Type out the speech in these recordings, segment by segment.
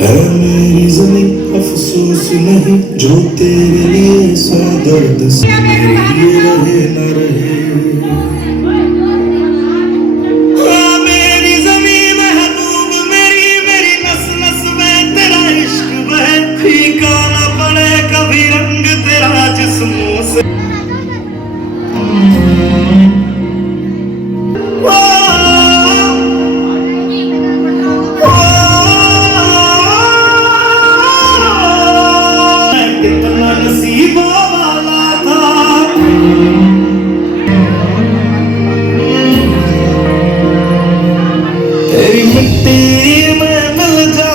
है मेरी जमीं अफसोस नहीं जो तेरे लिए सौ दर्द से मेरी ये रहे न रहे। हाँ, मेरी जमीं महबूब मेरी मेरी नस नस में तेरा इश्क बहे, फीका न पड़े कभी रंग तेरा जिस्मों से। कितना नसीबों वाला था, तेरी मिट्टी में मिल जा।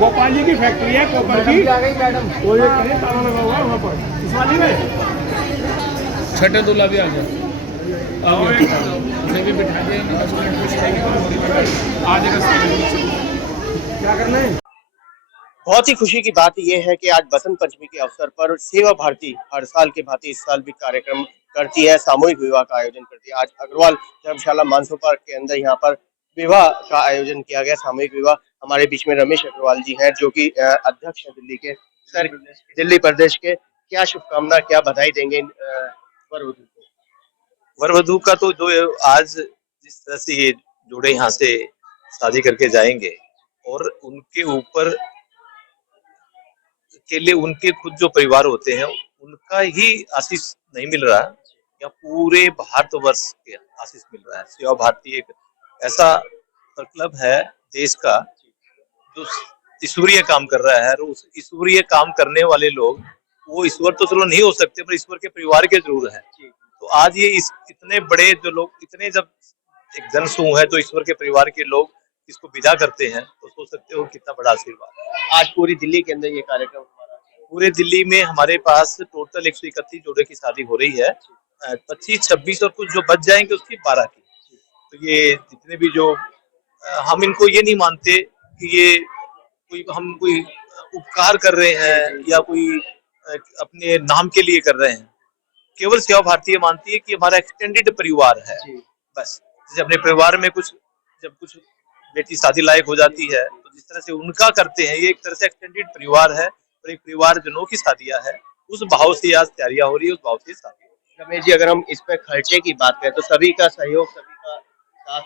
गोपाल जी की फैक्ट्री है कॉपर की। आ गई मैडम, वो ये कहीं ताला लगा हुआ है वहाँ पर इस वाली में। छठे दूल्हा भी आ गया, उसे भी बिठा दें। आज क्या करना है। बहुत ही खुशी की बात यह है कि आज बसंत पंचमी के अवसर पर सेवा भारती हर साल की भांति इस साल भी कार्यक्रम करती है, सामूहिक विवाह का आयोजन करती है। आज अग्रवाल धर्मशाला मानसू पार्क के अंदर यहाँ पर विवाह का आयोजन किया गया, सामूहिक विवाह। हमारे बीच में रमेश अग्रवाल जी हैं जो कि अध्यक्ष हैं दिल्ली के, सर दिल्ली प्रदेश के। क्या शुभकामना, क्या बधाई देंगे वर वधू को? वर वधू का तो जो आज जिस तरह से ये जोड़े यहाँ से शादी करके जाएंगे और उनके ऊपर के लिए उनके खुद जो परिवार होते हैं उनका ही आशीष नहीं मिल रहा, या पूरे भारतवर्ष के आशीष मिल रहा है। सेवा भारती एक ऐसा क्लब है देश का जो ईश्वरीय काम कर रहा है, और उस ईश्वरीय काम करने वाले लोग, वो ईश्वर तो चलो नहीं हो सकते पर ईश्वर के परिवार के जरूर है। तो आज ये इतने बड़े जो लोग, इतने जब एक जनसमूह है जो ईश्वर के परिवार के लोग इसको विदा करते हैं, तो सोच सकते हो कितना बड़ा आशीर्वाद। आज पूरी दिल्ली के अंदर ये कार्यक्रम, पूरे दिल्ली में हमारे पास टोटल 131 जोड़े की शादी हो रही है, 25, 26 और कुछ जो बच जाएंगे उसकी 12 की। तो ये जितने भी जो, हम इनको ये नहीं मानते कि ये हम कोई उपकार कर रहे हैं या कोई अपने नाम के लिए कर रहे हैं। केवल सेवा भारती मानती है कि हमारा एक्सटेंडेड परिवार है बस। जैसे अपने परिवार में जब कुछ बेटी शादी लायक हो जाती है तो जिस तरह से उनका करते हैं, ये एक तरह से एक्सटेंडेड परिवार है और एक परिवारजनों की शादियां है। उस भाव से आज तैयारियां हो रही है, उस भाव से शादी हो रही है। रमेश जी, अगर हम इस पे खर्चे की बात करें तो सभी का सहयोग, सभी का साथ,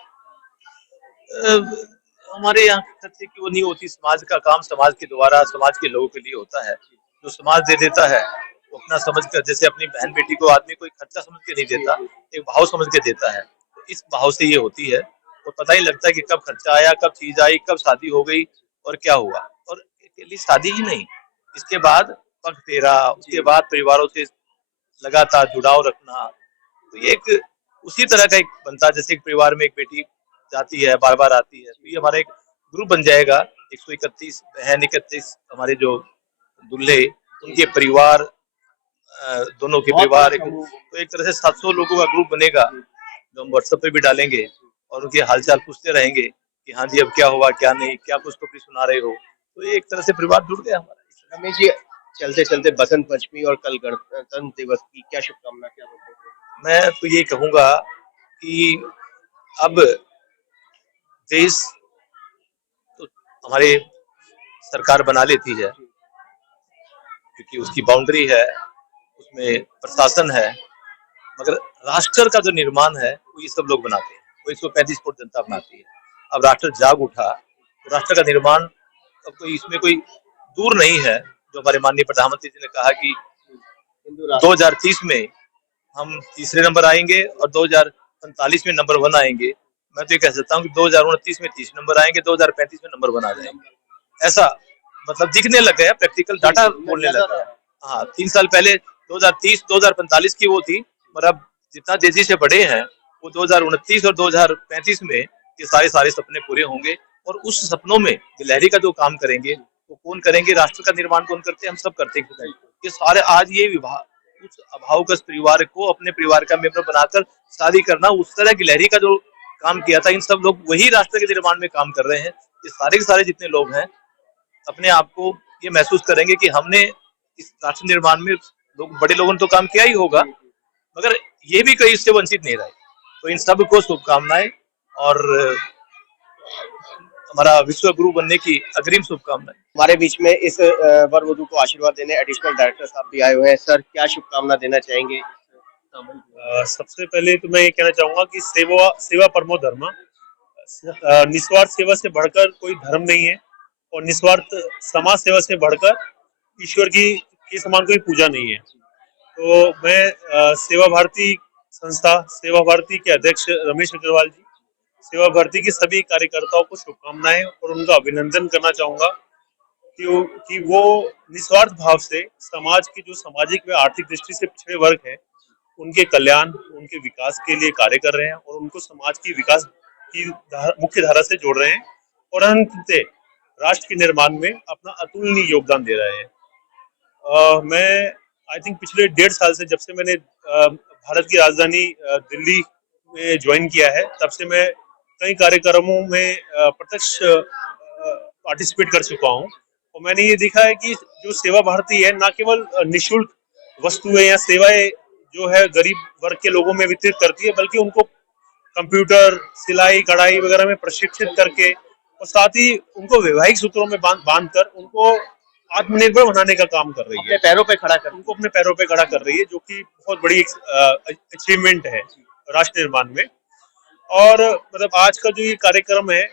हमारे यहाँ खर्चे की वो नहीं होती। समाज का काम समाज के द्वारा, समाज के लोगों के लिए होता है। जो समाज दे देता है वो अपना समझ कर, जैसे अपनी बहन बेटी को आदमी कोई खर्चा समझ के नहीं देता, एक भाव समझ के देता है। तो इस भाव से ये होती है, और पता ही लगता है कि कब खर्चा आया, कब चीज आई, कब शादी हो गई और क्या हुआ। और अकेली शादी ही नहीं, इसके बाद पग फेरा, उसके बाद परिवारों से लगातार जुड़ाव रखना, तो ये एक उसी तरह का एक बनता है। जैसे एक परिवार में एक बेटी जाती है, बार बार आती है, तो ये हमारा एक ग्रुप बन जाएगा। 131 बहन, 31 हमारे जो दूल्हे, उनके परिवार, दोनों के परिवार, तो एक तरह से 700 लोगों का ग्रुप बनेगा जो हम व्हाट्सएप पे भी डालेंगे और उनके हालचाल पूछते रहेंगे कि हाँ जी अब क्या हुआ, क्या नहीं, क्या खुशखबरी सुना रहे हो। तो ये एक तरह से परिवार जुड़ गया हमारा। रमेश जी, चलते चलते बसंत पंचमी और कल गणतंत्र दिवस की क्या शुभकामना, क्या बताएंगे? मैं तो ये कहूंगा कि अब देश तो हमारे सरकार बना लेती है क्योंकि उसकी बाउंड्री है, उसमें प्रशासन है, मगर राष्ट्र का जो निर्माण है वो ये सब लोग बनाते हैं, वो 135 करोड़ जनता बनाती है। अब राष्ट्र जाग उठा तो राष्ट्र का निर्माण अब कोई इसमें कोई दूर नहीं है। जो हमारे माननीय प्रधानमंत्री जी ने कहा कि 2030 में हम तीसरे नंबर आएंगे और 2045 में नंबर 1 आएंगे। मैं तो ये कह सकता हूँ कि 2029 में 30 नंबर आएंगे, 2035 में नंबर 1 आ जाएंगे। ऐसा मतलब दिखने लग गया, प्रैक्टिकल डाटा बोलने लगा। हाँ, 3 साल पहले 2030 2045 की वो थी, और अब जितना तेजी से बढ़े हैं वो 2029 और 2035 में ये सारे सपने पूरे होंगे। और उस सपनों में गिलहरी का जो काम करेंगे वो कौन करेंगे, राष्ट्र का निर्माण कौन करते हैं, हम सब करते हैं। ये सारे आज ये विभाग उस अभावग्रस्त परिवार को अपने परिवार का मेंबर बनाकर शादी करना, उस तरह गिलहरी का जो काम किया था, इन सब लोग वही राष्ट्र के निर्माण में काम कर रहे हैं। ये सारे के सारे जितने लोग हैं अपने आप को ये महसूस करेंगे कि हमने इस राष्ट्र निर्माण में बड़े लोगों ने तो काम किया ही होगा, मगर ये भी कहीं इससे वंचित नहीं रहे। तो इन सब को शुभकामनाएं और हमारा विश्व गुरु बनने की अग्रिम शुभकामनाएं। हमारे बीच में इस वर वधू को आशीर्वाद देने एडिशनल डायरेक्टर साहब भी आए हुए हैं। सर, क्या शुभकामना देना चाहेंगे? सबसे पहले तो मैं ये कहना चाहूंगा कि सेवा परमो धर्म, निस्वार्थ सेवा से बढ़कर कोई धर्म नहीं है और निस्वार्थ समाज सेवा से बढ़कर ईश्वर की के समान कोई पूजा नहीं है। तो मैं सेवा भारती संस्था, सेवा भारती के अध्यक्ष रमेश अग्रवाल जी, सेवा भारती के सभी कार्यकर्ताओं को शुभकामनाएं और उनका अभिनंदन करना चाहूंगा कि वो निस्वार्थ भाव से समाज के जो सामाजिक व आर्थिक दृष्टि से पिछड़े वर्ग हैं उनके कल्याण, उनके विकास के लिए कार्य कर रहे हैं और उनको समाज की विकास की मुख्य धारा से जोड़ रहे हैं और अंततः राष्ट्र के निर्माण में अपना अतुलनीय योगदान दे रहे हैं। मैं आई थिंक पिछले 1.5 साल से, जब से मैंने भारत की राजधानी दिल्ली में ज्वाइन किया है, तब से मैं कई कार्यक्रमों में प्रत्यक्ष पार्टिसिपेट कर चुका हूं और मैंने ये देखा है कि जो सेवा भारती है न केवल निःशुल्क वस्तुएं या सेवाएं जो है गरीब वर्ग के लोगों में वितरित करती है, बल्कि उनको कंप्यूटर, सिलाई, कढ़ाई वगैरह में प्रशिक्षित करके और साथ ही उनको वैवाहिक सूत्रों में बांध कर उनको आत्मनिर्भर बनाने का काम कर रही है, अपने पैरों पे खड़ा कर, उनको अपने पैरों पे खड़ा कर रही है, जो कि बहुत बड़ी अचीवमेंट है राष्ट्र निर्माण में। और मतलब आज का जो ये कार्यक्रम है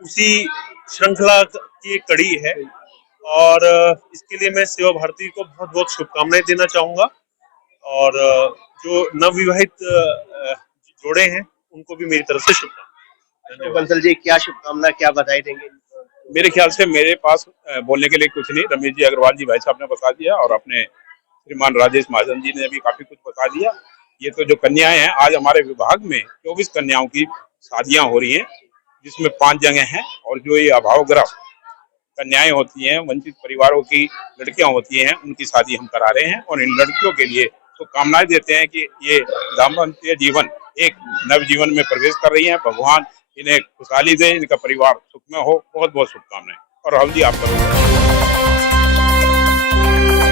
उसी श्रृंखला की एक कड़ी है और इसके लिए मैं सेवा भारती को बहुत बहुत शुभकामनाएं देना चाहूंगा और जो नवविवाहित जोड़े हैं उनको भी मेरी तरफ से शुभकामनाएं। बंसल जी, क्या शुभकामना, क्या बधाई देंगे? मेरे ख्याल से मेरे पास बोलने के लिए कुछ नहीं, रमेश जी अग्रवाल जी भाई साहब ने बता दिया और अपने श्रीमान राजेश महाजन जी ने भी काफी कुछ बता दिया। ये तो जो कन्याएं हैं, आज हमारे विभाग में 24 कन्याओं की शादियां हो रही हैं, जिसमें 5 जगह हैं और जो ये अभावग्रस्त कन्याएं होती हैं, वंचित परिवारों की लड़कियां होती हैं, उनकी शादी हम करा रहे हैं और इन लड़कियों के लिए तो कामनाएं देते हैं कि ये दाम्पत्य जीवन एक नव जीवन में प्रवेश कर रही हैं। भगवान इन्हें खुशहाली दे, इनका परिवार सुख में हो। बहुत बहुत शुभकामनाएं। और राहुल जी, आप करो।